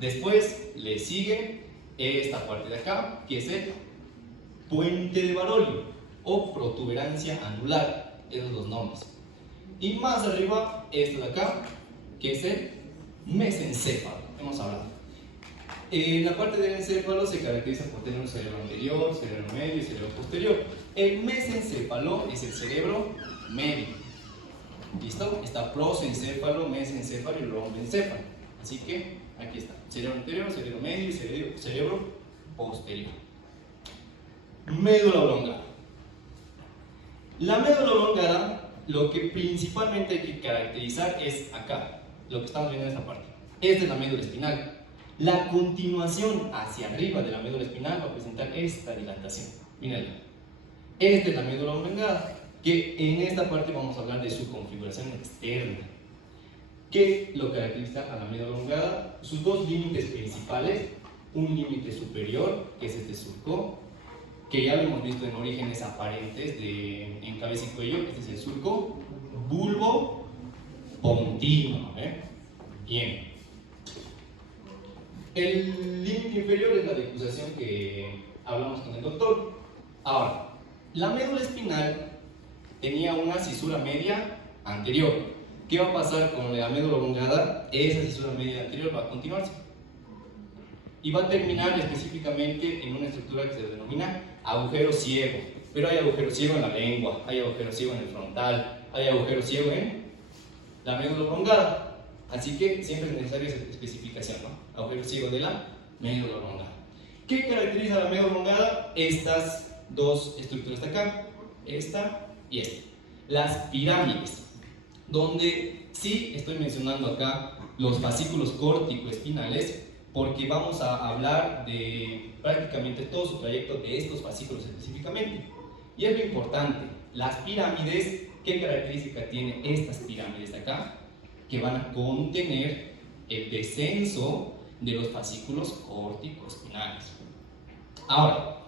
Después le sigue esta parte de acá, que es el puente de Barolio o protuberancia anular, esos dos nombres. Y más arriba, esto de acá, que es el mesencéfalo, hemos hablado. La parte del encéfalo se caracteriza por tener un cerebro anterior, cerebro medio y cerebro posterior. El mesencéfalo es el cerebro medio. ¿Listo? Está prosencéfalo, mesencéfalo y rombencéfalo. Así que aquí está: cerebro anterior, cerebro medio y cerebro posterior. Médula oblongada. La médula oblongada, lo que principalmente hay que caracterizar es acá, lo que estamos viendo en esta parte. Esta es la médula espinal. La continuación hacia arriba de la médula espinal va a presentar esta dilatación. Mírenla. Esta es la médula oblongada, que en esta parte vamos a hablar de su configuración externa. ¿Qué lo caracteriza a la médula oblongada? Sus dos límites principales: un límite superior, que es este surco, que ya lo hemos visto en orígenes aparentes en cabeza y cuello. Este es el surco bulbo-pontino. Bien. El límite inferior es la decusación que hablamos con el doctor. Ahora, la médula espinal tenía una cisura media anterior. ¿Qué va a pasar con la médula oblongada? Esa cisura media anterior va a continuarse y va a terminar específicamente en una estructura que se denomina agujero ciego. Pero hay agujero ciego en la lengua, hay agujero ciego en el frontal, hay agujero ciego en la médula oblongada. Así que siempre es necesaria esa especificación, ¿no? Agujero ciego de la médula oblongada. ¿Qué caracteriza a la médula oblongada? Estas dos estructuras de acá, esta y esta. Las pirámides, donde sí estoy mencionando acá los fascículos córtico-espinales, porque vamos a hablar de prácticamente todo su trayecto de estos fascículos específicamente. Y es lo importante, las pirámides, ¿qué característica tienen estas pirámides de acá? Que van a contener el descenso de los fascículos córtico-espinales. Ahora,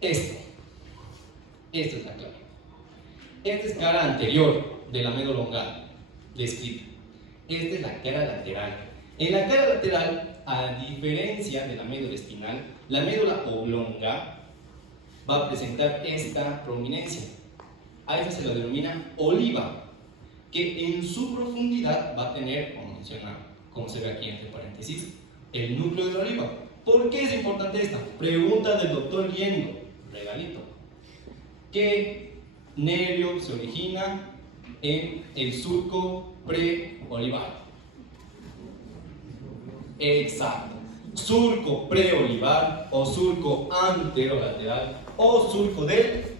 esta es la clave. Esta es cara anterior de la médula oblongada, descrita. Esta es la cara lateral. En la cara lateral, a diferencia de la médula espinal, la médula oblonga va a presentar esta prominencia. A esta se la denomina oliva, que en su profundidad va a tener, como se ve aquí entre paréntesis, el núcleo de la oliva. ¿Por qué es importante esta? Pregunta del doctor Liendo, regalito. ¿Qué nervio se origina en el surco preolivar? Exacto. Surco preolivar o surco anterolateral o surco del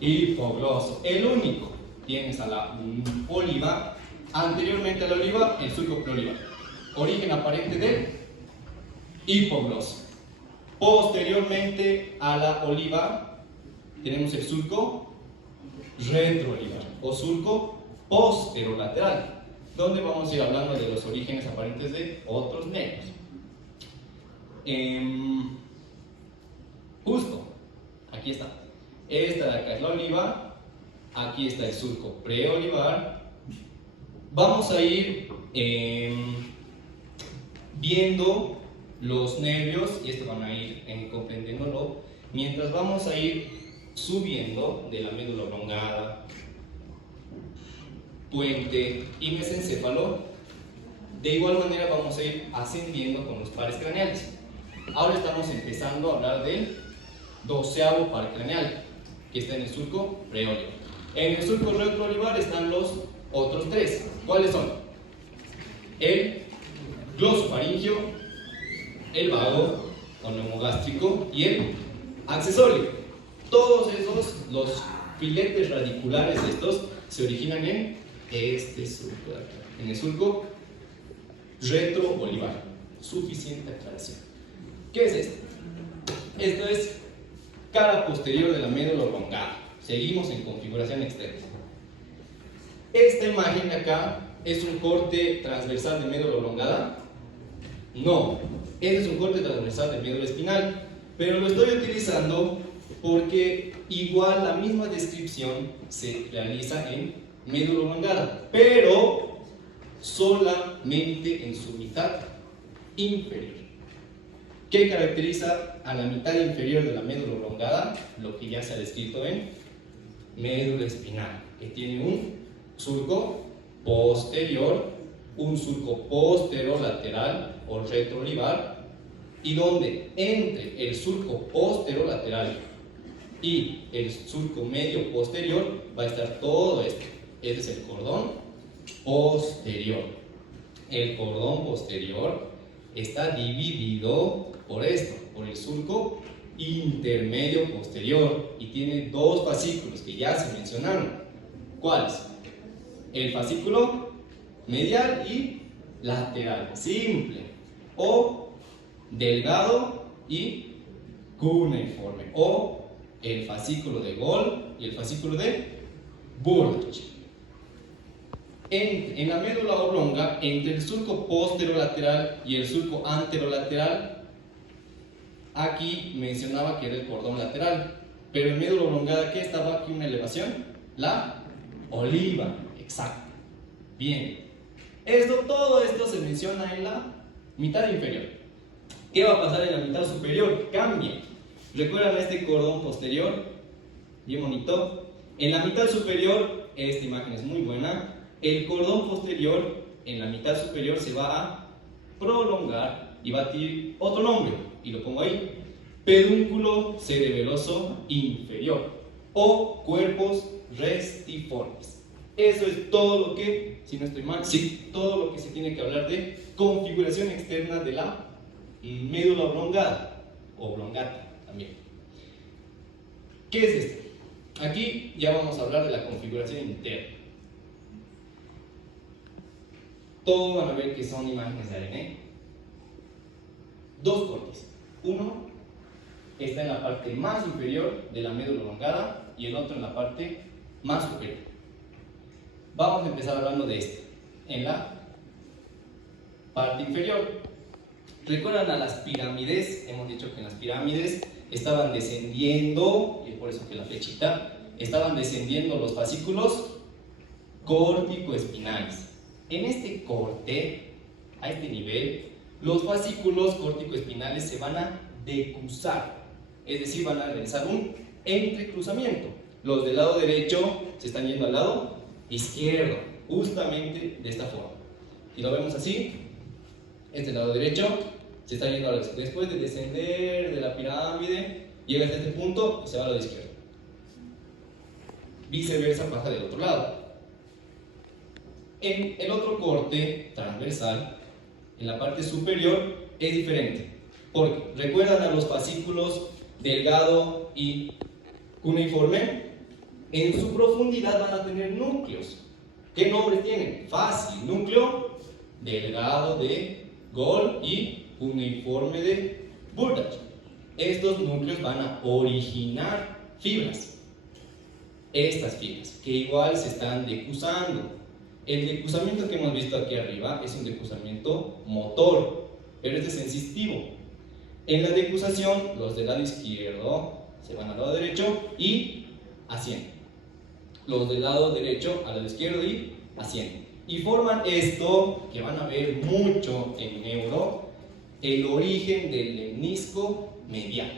hipogloso. El único. Tienes a la oliva, anteriormente a la oliva, el surco preolivar. Origen aparente del hipogloso. Posteriormente a la oliva, tenemos el surco retroolivar o surco posterolateral, donde vamos a ir hablando de los orígenes aparentes de otros nervios. Justo, aquí está. Esta de acá es la oliva, aquí está el surco preolivar. Vamos a ir viendo los nervios, y esto van a ir comprendiéndolo, mientras vamos a ir subiendo de la médula oblongada, puente y mesencéfalo. De igual manera vamos a ir ascendiendo con los pares craneales. Ahora estamos empezando a hablar del 12º par craneal, que está en el surco preolivar. En el surco retroolivar están los otros tres. ¿Cuáles son? El glosofaringio, el vago o neumogástrico y el accesorio. Todos esos, los filetes radiculares de estos, se originan en este surco de acá, en el surco retroolivar. Suficiente aclaración. ¿Qué es esto? Esto es cara posterior de la médula oblongada. Seguimos en configuración externa. Esta imagen de acá es un corte transversal de médula oblongada. No, este es un corte transversal de médula espinal, pero lo estoy utilizando porque igual la misma descripción se realiza en médula oblongada, pero solamente en su mitad inferior. ¿Qué caracteriza a la mitad inferior de la médula oblongada? Lo que ya se ha descrito en médula espinal, que tiene un surco posterior, un surco posterolateral o retroolivar, y donde entre el surco posterolateral y el surco medio posterior va a estar todo esto. Ese es el cordón posterior. El cordón posterior está dividido por esto, por el surco intermedio posterior, y tiene dos fascículos que ya se mencionaron. ¿Cuáles? El fascículo medial y lateral, simple, o delgado y cuneiforme, o el fascículo de Gold y el fascículo de Burch. En la médula oblonga, entre el surco posterolateral y el surco anterolateral, aquí mencionaba que era el cordón lateral, pero en médula oblongada, ¿qué estaba aquí? Una elevación, la oliva, exacto. Bien, todo esto se menciona en la mitad inferior. ¿Qué va a pasar en la mitad superior? Cambia. ¿Recuerdan este cordón posterior? Bien bonito. En la mitad superior, esta imagen es muy buena. El cordón posterior en la mitad superior se va a prolongar y va a adquirir otro nombre, y lo pongo ahí: pedúnculo cerebeloso inferior o cuerpos restiformes. Eso es todo lo que, si no estoy mal, sí, todo lo que se tiene que hablar de configuración externa de la médula oblongada, oblongata también. ¿Qué es esto? Aquí ya vamos a hablar de la configuración interna. Todos van a ver que son imágenes de ADN. Dos cortes. Uno está en la parte más inferior de la médula oblongada y el otro en la parte más superior. Vamos a empezar hablando de este, en la parte inferior. ¿Recuerdan a las pirámides? Hemos dicho que en las pirámides estaban descendiendo, y por eso que la flechita, estaban descendiendo los fascículos córtico-espinales. En este corte, a este nivel, los fascículos córtico-espinales se van a decruzar, es decir, van a realizar un entrecruzamiento. Los del lado derecho se están yendo al lado izquierdo, justamente de esta forma. Y lo vemos así: este lado derecho se está yendo al lado. Después de descender de la pirámide, llega hasta este punto y se va al lado izquierdo. Viceversa pasa del otro lado. En el otro corte transversal, en la parte superior, es diferente, porque recuerdan a los fascículos delgado y cuneiforme. En su profundidad van a tener núcleos. ¿Qué nombres tienen? Fácil: núcleo delgado de Gold y cuneiforme de Burch. Estos núcleos van a originar fibras. Estas fibras, que igual se están decruzando. El decruzamiento que hemos visto aquí arriba es un decruzamiento motor, pero este es sensitivo. En la decruzación, los del lado izquierdo se van al lado derecho y ascienden. Los del lado derecho al lado izquierdo y ascienden. Y forman esto que van a ver mucho en neuro, el origen del lemnisco medial.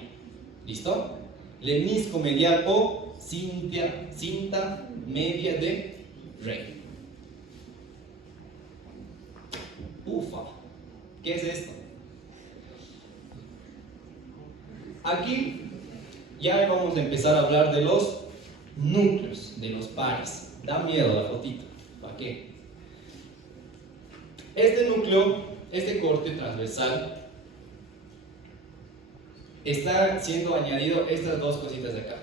¿Listo? Lemnisco medial o cinta media de Rey. Ufa, ¿qué es esto? Aquí ya vamos a empezar a hablar de los núcleos, de los pares. Da miedo la fotito, ¿para qué? Este núcleo, este corte transversal, está siendo añadido estas dos cositas de acá.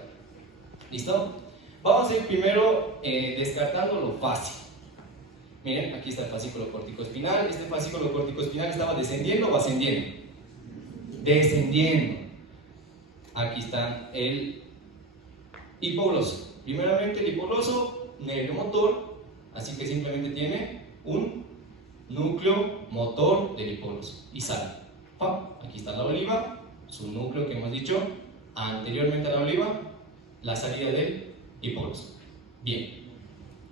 ¿Listo? Vamos a ir primero descartando lo fácil. Miren, aquí está el fascículo corticoespinal. Este fascículo corticoespinal estaba descendiendo o ascendiendo. Descendiendo. Aquí está el hipogloso. Primeramente el hipogloso, nervio motor, así que simplemente tiene un núcleo motor del hipogloso y sale. Aquí está la oliva, su núcleo que hemos dicho anteriormente a la oliva, la salida del hipogloso. Bien,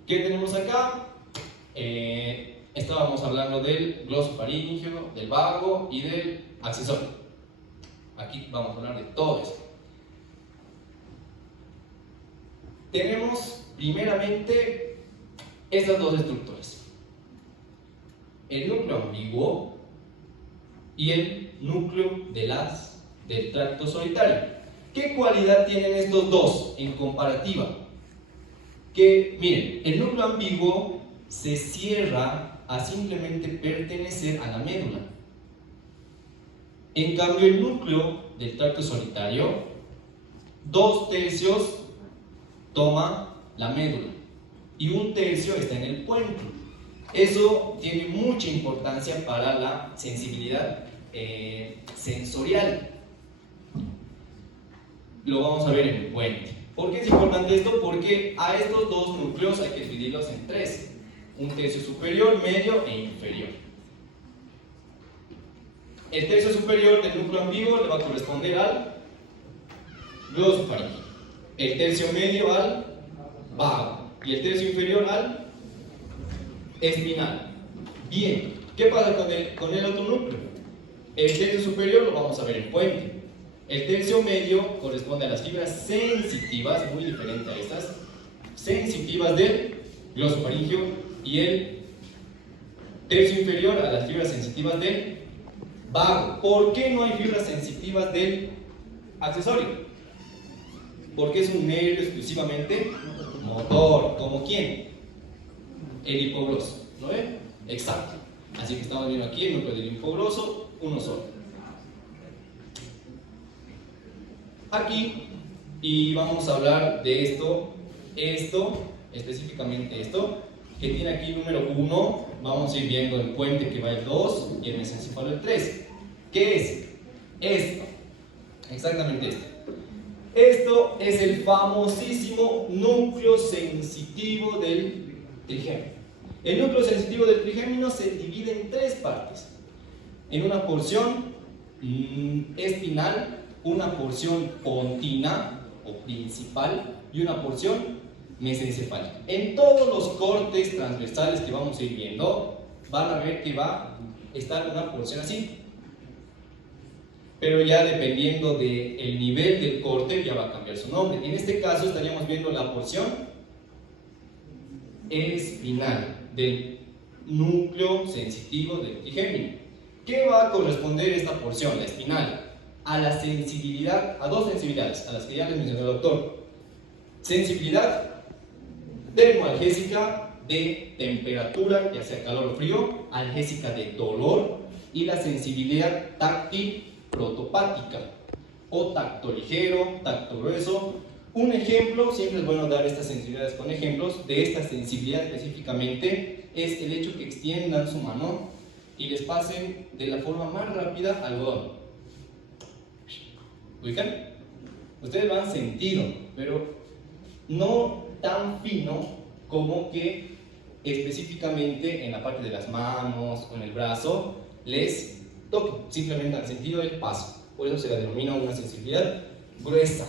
¿qué tenemos acá? Estábamos hablando del glosofaríngeo, del vago y del accesorio. Aquí vamos a hablar de todo eso. Tenemos primeramente estas dos estructuras: el núcleo ambiguo y el núcleo del tracto solitario. ¿Qué cualidad tienen estos dos en comparativa? Que, miren, el núcleo ambiguo se cierra a simplemente pertenecer a la médula. En cambio, el núcleo del tracto solitario, 2/3 toma la médula y 1/3 está en el puente. Eso tiene mucha importancia para la sensibilidad sensorial. Lo vamos a ver en el puente. ¿Por qué es importante esto? Porque a estos dos núcleos hay que dividirlos en tres: 1/3 superior, medio e inferior. El tercio superior del núcleo ambiguo le va a corresponder al glosofaríngeo, el tercio medio al vago y el tercio inferior al espinal. Bien, ¿qué pasa con el otro núcleo? El tercio superior lo vamos a ver en puente. El tercio medio corresponde a las fibras sensitivas, muy diferente a estas, sensitivas del glosofaríngeo, y el tercio inferior a las fibras sensitivas del vago. ¿Por qué no hay fibras sensitivas del accesorio? Porque es un nervio exclusivamente motor. ¿Como quién? El hipogloso. ¿Lo ven? Exacto. Así que estamos viendo aquí el núcleo del hipogloso, uno solo. Aquí, y vamos a hablar de esto, específicamente esto, que tiene aquí número 1, vamos a ir viendo el puente que va el 2 y el mesencéfalo el 3. ¿Qué es? Esto, exactamente esto. Esto es el famosísimo núcleo sensitivo del trigémino. El núcleo sensitivo del trigémino se divide en tres partes: en una porción espinal, una porción pontina o principal y una porción mesencefálica. En todos los cortes transversales que vamos a ir viendo, van a ver que va a estar una porción así. Pero ya dependiendo del nivel del corte, ya va a cambiar su nombre. En este caso estaríamos viendo la porción espinal del núcleo sensitivo del trigémino. ¿Qué va a corresponder esta porción, la espinal? A la sensibilidad, a dos sensibilidades, a las que ya les mencionó el doctor. Sensibilidad termoalgésica de temperatura, ya sea calor o frío, algésica de dolor, y la sensibilidad táctil protopática, o tacto ligero, tacto grueso. Un ejemplo, siempre es bueno dar estas sensibilidades con ejemplos de esta sensibilidad específicamente, es el hecho que extiendan su mano y les pasen de la forma más rápida algodón. ¿Ubican? Ustedes lo han sentido, pero no tan fino como que específicamente en la parte de las manos o en el brazo les toque. Simplemente han sentido el paso. Por eso se la denomina una sensibilidad gruesa.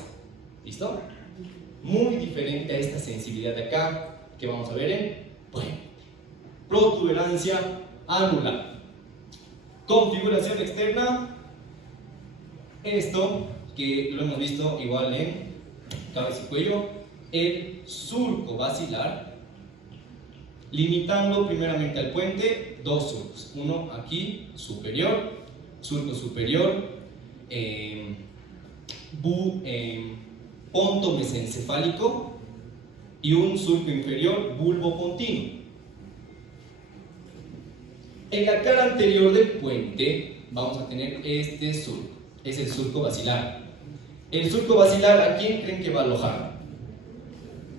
¿Listo? Muy diferente a esta sensibilidad de acá que vamos a ver en puente. Protuberancia anular. Configuración externa. Esto que lo hemos visto igual en cabeza y cuello, el surco basilar, limitando primeramente al puente dos surcos, uno aquí superior, surco superior, ponto mesencefálico, y un surco inferior bulbopontino. En la cara anterior del puente vamos a tener este surco, es el surco basilar. El surco basilar, ¿a quién creen que va a alojar?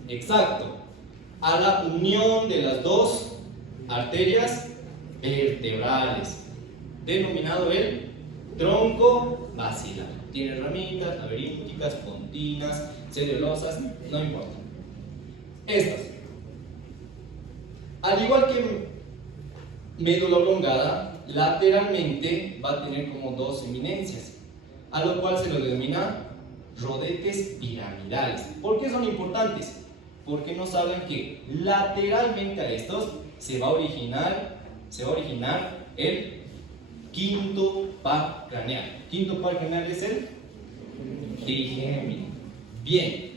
Exacto, a la unión de las dos arterias vertebrales, denominado el tronco basilar. Tiene ramitas laberínticas, pontinas, celiosas, no importa. Estas, al igual que médula oblongada, lateralmente va a tener como dos eminencias, a lo cual se lo denomina rodetes piramidales. ¿Por qué son importantes? Porque nos hablan que lateralmente a estos se va a originar se va a originar el quinto par craneal. Quinto par craneal es el trigémino. Bien.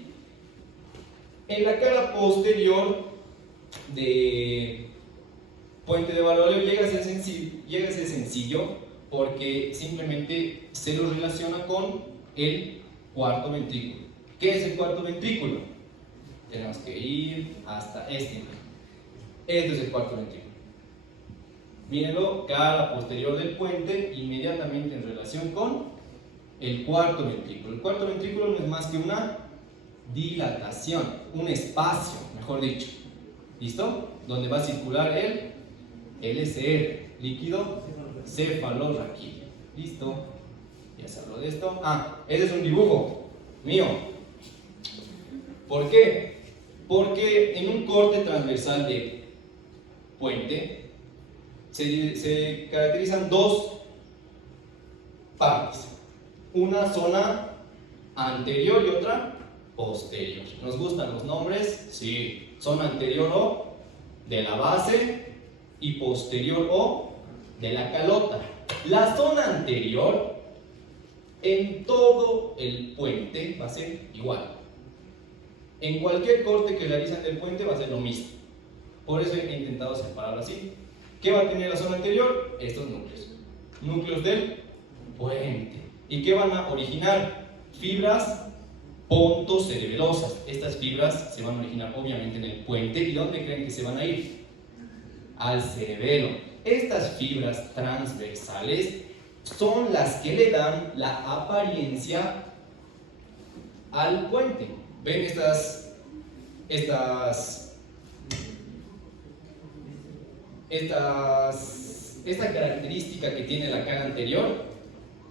En la cara posterior de puente de Baroglio llega a ser sencillo porque simplemente se lo relaciona con el cuarto ventrículo. ¿Qué es el cuarto ventrículo? Tenemos que ir hasta este. Este es el cuarto ventrículo. Mírenlo, cara posterior del puente, inmediatamente en relación con el cuarto ventrículo. El cuarto ventrículo no es más que una dilatación, un espacio, mejor dicho. ¿Listo? Donde va a circular el LCR, líquido cefalorraquídeo. ¿Listo? Ya se habló de esto. Ese es un dibujo mío. ¿Por qué? Porque en un corte transversal de puente se caracterizan dos partes. Una zona anterior y otra posterior. ¿Nos gustan los nombres? Sí. Zona anterior o de la base y posterior o de la calota. La zona anterior en todo el puente va a ser igual. En cualquier corte que realizan del puente va a ser lo mismo. Por eso he intentado separarlo así. ¿Qué va a tener la zona anterior? Estos núcleos. Núcleos del puente. ¿Y qué van a originar? Fibras pontocerebelosas. Estas fibras se van a originar obviamente en el puente. ¿Y dónde creen que se van a ir? Al cerebelo. Estas fibras transversales son las que le dan la apariencia al puente. ¿Ven esta característica que tiene la cara anterior?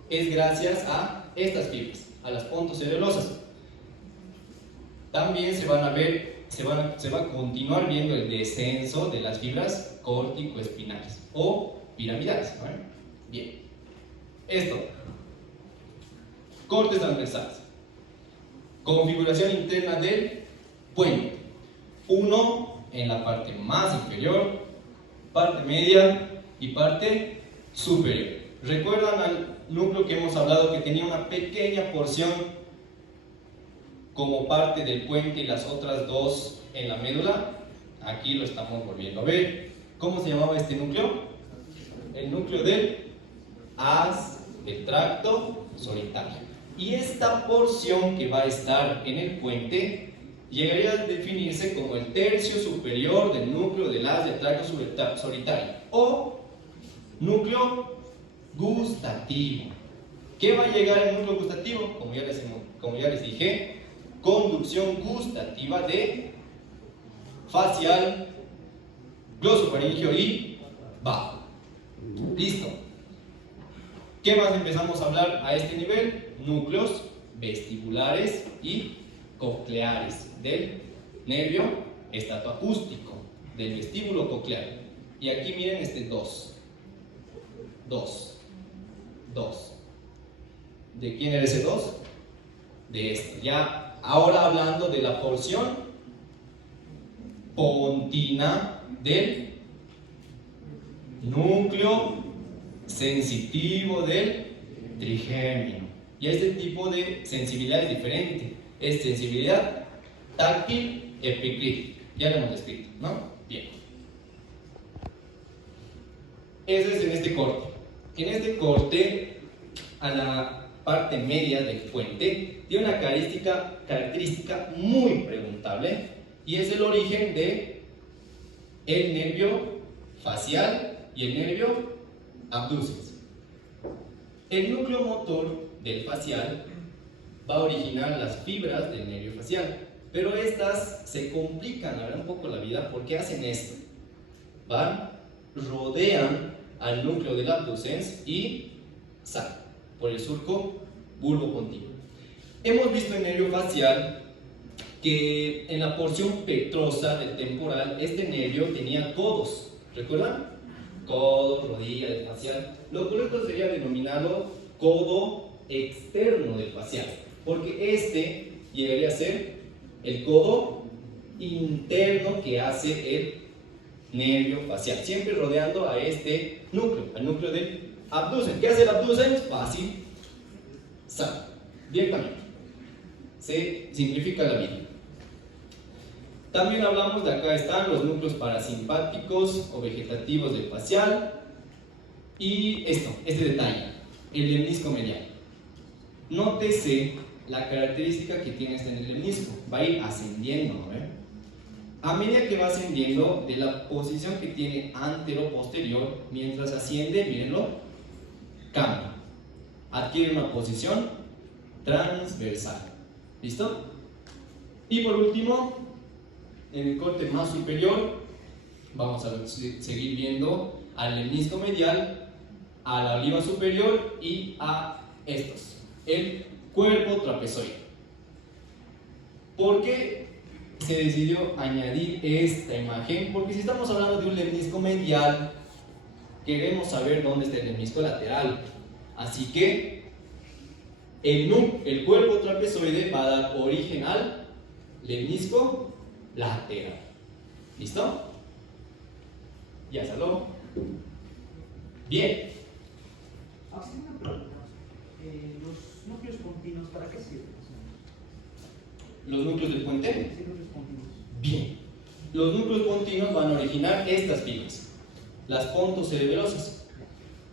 Es gracias a estas fibras, a las pontocerebelosas. También se va a continuar viendo el descenso de las fibras córtico-espinales o piramidales. ¿Vale? Bien. Esto. Cortes transversales. Configuración interna del puente. Uno en la parte más inferior, parte media y parte superior. ¿Recuerdan al núcleo que hemos hablado que tenía una pequeña porción como parte del puente y las otras dos en la médula? Aquí lo estamos volviendo a ver. ¿Cómo se llamaba este núcleo? El núcleo del haz del tracto solitario. Y esta porción que va a estar en el puente llegaría a definirse como el tercio superior del núcleo del haz del tracto solitario o núcleo gustativo. ¿Qué va a llegar al núcleo gustativo? Como ya les dije, conducción gustativa de facial, glosofaringeo y bajo. Listo. ¿Qué más empezamos a hablar a este nivel? Núcleos vestibulares y cocleares del nervio estatoacústico, del vestíbulo coclear. Y aquí miren dos. ¿De quién era ese dos? De este. Ya ahora hablando de la porción pontina del núcleo sensitivo del trigémino. Y este tipo de sensibilidad es diferente. Es sensibilidad táctil epicrítica. Ya lo hemos descrito, ¿no? Bien. Eso es en este corte. En este corte, a la parte media del puente, tiene una característica muy preguntable y es el origen de el nervio facial y el nervio abducens. El núcleo motor del facial va a originar las fibras del nervio facial, pero estas se complican, la verdad, un poco la vida porque hacen esto. Rodean al núcleo del abducens y salen por el surco bulbopontino. Hemos visto en nervio facial que en la porción pectrosa del temporal este nervio tenía codos. ¿Recuerdan? Codo, rodilla del facial. Lo correcto sería denominarlo codo externo del facial, porque este llegaría a ser el codo interno que hace el nervio facial, siempre rodeando a este núcleo, al núcleo del abducen. ¿Qué hace el abducen? Fácil, sale, directamente. Se simplifica la vida. También hablamos de acá están los núcleos parasimpáticos o vegetativos del facial. Y este detalle, el lemnisco medial. Nótese la característica que tiene en el lemnisco, va a ir ascendiendo, ¿no? A medida que va ascendiendo, de la posición que tiene antero-posterior, mientras asciende, mírenlo, cambia, adquiere una posición transversal. ¿Listo? Y por último, en el corte más superior, vamos a seguir viendo al lemnisco medial, a la oliva superior y a estos, el cuerpo trapezoide. ¿Por qué se decidió añadir esta imagen? Porque si estamos hablando de un lemnisco medial, queremos saber dónde está el lemnisco lateral. Así que el cuerpo trapezoide va a dar origen al lemnisco lateral. ¿Listo? Ya salió. Bien. Una pregunta. ¿Los núcleos continuos para qué sirven? ¿Los núcleos del puente? Sí, núcleos continuos. Bien. Los núcleos continuos van a originar estas fibras, las pontocerebrosas.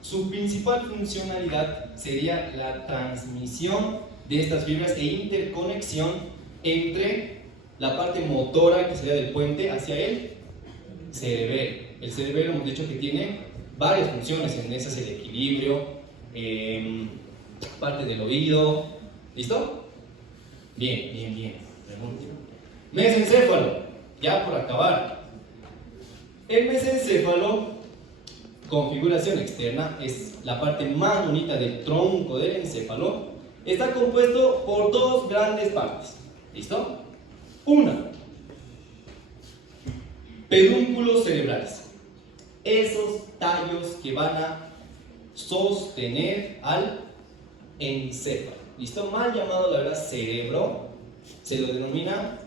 Su principal funcionalidad sería la transmisión de estas fibras e interconexión entre la parte motora, que sería del puente, hacia el cerebelo. El cerebelo hemos dicho que tiene varias funciones, en esas el equilibrio, parte del oído. ¿Listo? Bien. Mesencéfalo, ya por acabar. El mesencéfalo, configuración externa, es la parte más bonita del tronco del encéfalo. Está compuesto por dos grandes partes. ¿Listo? Una, pedúnculos cerebrales. Esos tallos que van a sostener al encéfalo. ¿Listo? Mal llamado, la verdad, cerebro, se lo denomina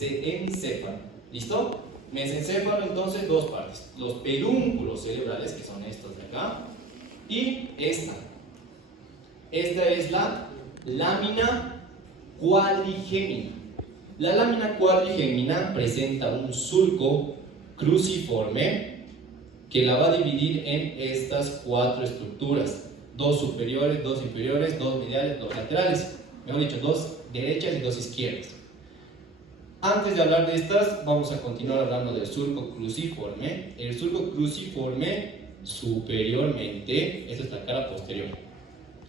encéfalo. ¿Listo? Mesencéfalo, entonces, dos partes. Los pedúnculos cerebrales, que son estos de acá, y esta. Esta es la lámina cuadrigémina. La lámina cuadrigémina presenta un surco cruciforme que la va a dividir en estas cuatro estructuras: dos superiores, dos inferiores, dos mediales, dos laterales, mejor dicho, dos derechas y dos izquierdas. Antes de hablar de estas, vamos a continuar hablando del surco cruciforme. El surco cruciforme superiormente, esta es la cara posterior,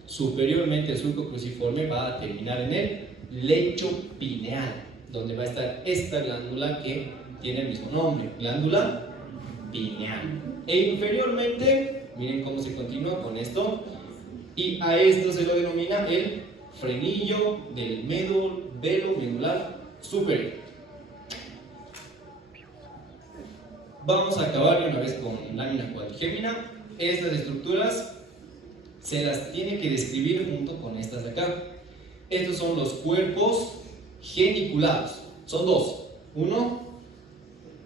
superiormente el surco cruciforme va a terminar en el lecho pineal, donde va a estar esta glándula que tiene el mismo nombre, glándula pineal. E inferiormente, miren cómo se continúa con esto, y a esto se lo denomina el frenillo del velo medular superior. Vamos a acabar de una vez con lámina cuadrigémina. Estas estructuras se las tiene que describir junto con estas de acá. Estos son los cuerpos geniculados. Son dos, uno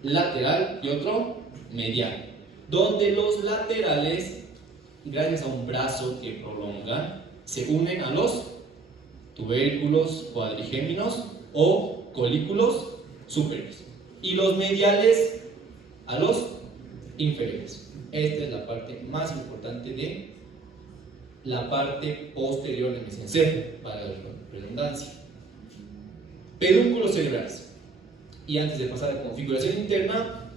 lateral y otro medial, donde los laterales, gracias a un brazo que prolonga, se unen a los tubérculos cuadrigéminos o colículos superiores, y los mediales a los inferiores. Esta es la parte más importante de la parte posterior del mesencéfalo, para la redundancia. Pedúnculos cerebrales. Y antes de pasar a la configuración interna,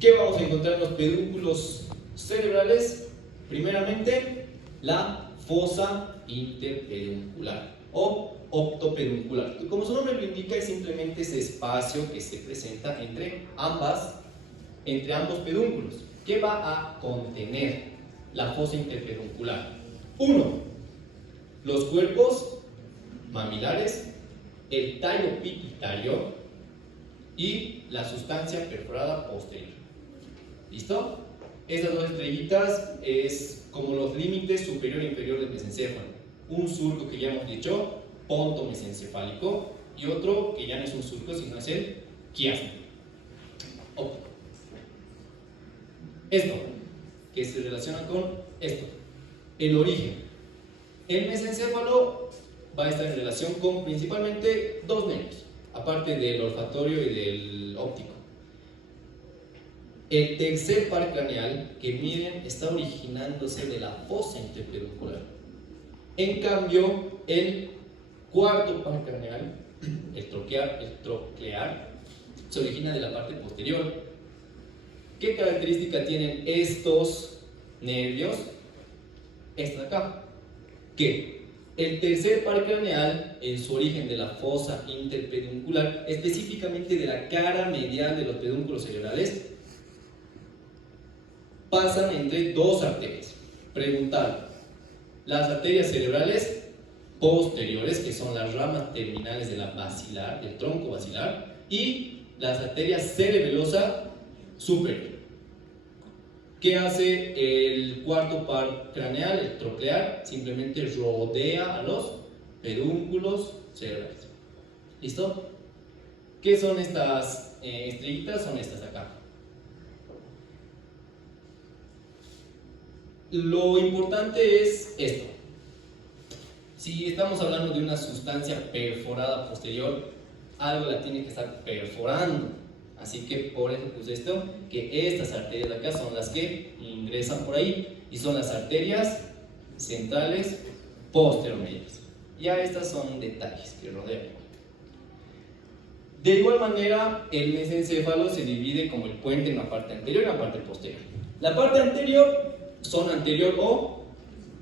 ¿qué vamos a encontrar en los pedúnculos cerebrales? Primeramente, la fosa interpeduncular o optopeduncular. Como su nombre lo indica, es simplemente ese espacio que se presenta entre ambos pedúnculos. ¿Qué va a contener la fosa interpeduncular? 1. Los cuerpos mamilares, el tallo pituitario y la sustancia perforada posterior. ¿Listo? Estas dos estrellitas es como los límites superior e inferior del mesencéfalo. Un surco que ya hemos dicho, ponto mesencefálico, y otro que ya no es un surco, sino es el quiasma óptico. esto, que se relaciona con esto, el origen. El mesencéfalo va a estar en relación con principalmente dos nervios, aparte del olfatorio y del óptico. El tercer par craneal, que miren, está originándose de la fosa interpeduncular. En cambio, el cuarto par craneal, el troclear, se origina de la parte posterior. ¿Qué característica tienen estos nervios? Esta de acá. Que el tercer par craneal, en su origen de la fosa interpeduncular, específicamente de la cara medial de los pedúnculos cerebrales, pasan entre dos arterias. Preguntar, las arterias cerebrales posteriores, que son las ramas terminales de la basilar, del tronco basilar, y las arterias cerebelosas superior. ¿Qué hace el cuarto par craneal, el troclear? Simplemente rodea a los pedúnculos cerebrales. ¿Listo? ¿Qué son estas estrellitas? Son estas acá. Lo importante es esto. Si estamos hablando de una sustancia perforada posterior, algo la tiene que estar perforando. Así que por eso puse esto, que estas arterias de acá son las que ingresan por ahí y son las arterias centrales posteromediales. Ya estas son detalles que rodean. De igual manera, el mesencéfalo se divide como el puente en la parte anterior y la parte posterior. La parte anterior, zona anterior o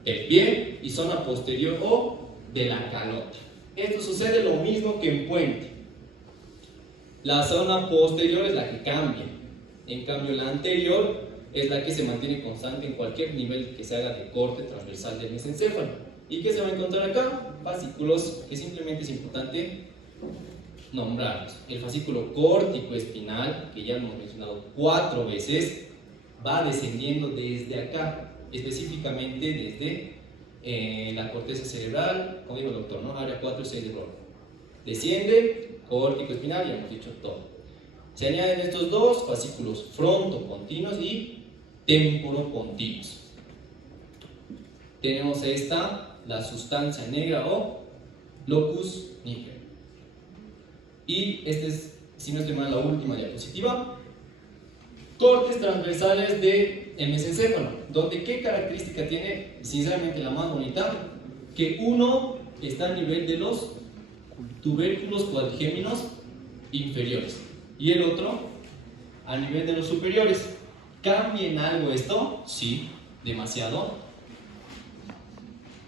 del pie, y zona posterior o de la calota. Esto sucede lo mismo que en puente. La zona posterior es la que cambia, en cambio la anterior es la que se mantiene constante en cualquier nivel que se haga de corte transversal del mesencéfalo. ¿Y qué se va a encontrar acá? Fascículos que simplemente es importante nombrarlos. El fascículo córtico espinal, que ya lo hemos mencionado 4 veces, va descendiendo desde acá, específicamente desde la corteza cerebral, como dijo el doctor, ¿no? Área 4 y 6 de Broca. Desciende, córtico espinal, ya hemos dicho todo. Se añaden estos dos fascículos frontopontinos y temporopontinos. Tenemos esta, la sustancia negra o locus niger. Y esta es, si no estoy mal, la última diapositiva. Cortes transversales del mesencéfalo, donde ¿qué característica tiene? Sinceramente la más bonita, que uno está a nivel de los tubérculos cuadrigéminos inferiores y el otro a nivel de los superiores. ¿Cambia en algo esto? Sí, demasiado.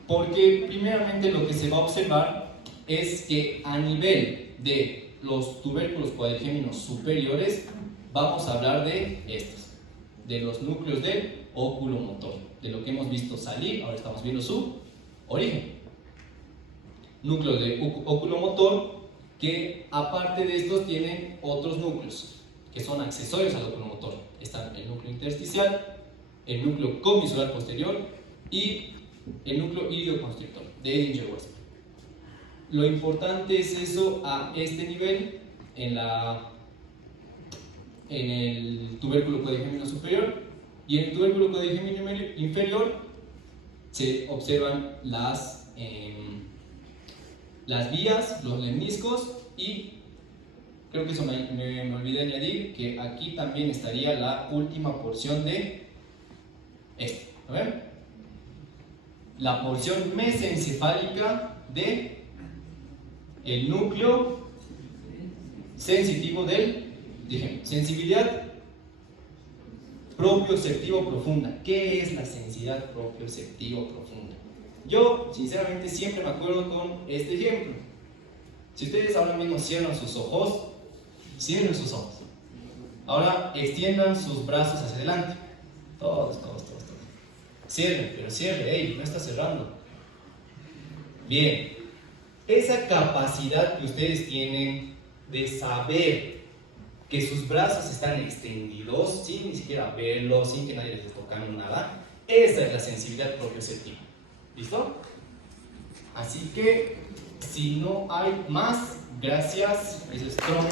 Porque primeramente lo que se va a observar es que a nivel de los tubérculos cuadrigéminos superiores vamos a hablar de estos, de los núcleos del óculomotor, de lo que hemos visto salir, ahora estamos viendo su origen. Núcleos de oculomotor que aparte de estos tienen otros núcleos que son accesorios al oculomotor. Están el núcleo intersticial, el núcleo comisural posterior y el núcleo ilioconstrictor de Edinger-West. Lo importante es eso a este nivel en el tubérculo cuadrigémino superior, y en el tubérculo cuadrigémino inferior se observan las vías, los lemniscos, y creo que eso me olvidé añadir que aquí también estaría la última porción de esto, ¿a ver? La porción mesencefálica de el núcleo sensitivo del, sensibilidad propioceptivo profunda. ¿Qué es la sensibilidad propioceptivo profunda? Yo, sinceramente, siempre me acuerdo con este ejemplo. Si ustedes ahora mismo cierran sus ojos, cierren sus ojos. Ahora extiendan sus brazos hacia adelante. Todos. Cierren, pero cierre, no está cerrando. Bien, esa capacidad que ustedes tienen de saber que sus brazos están extendidos sin ni siquiera verlos, sin que nadie les esté tocando nada, esa es la sensibilidad propioceptiva. ¿Listo? Así que, si no hay más, gracias. Eso es todo.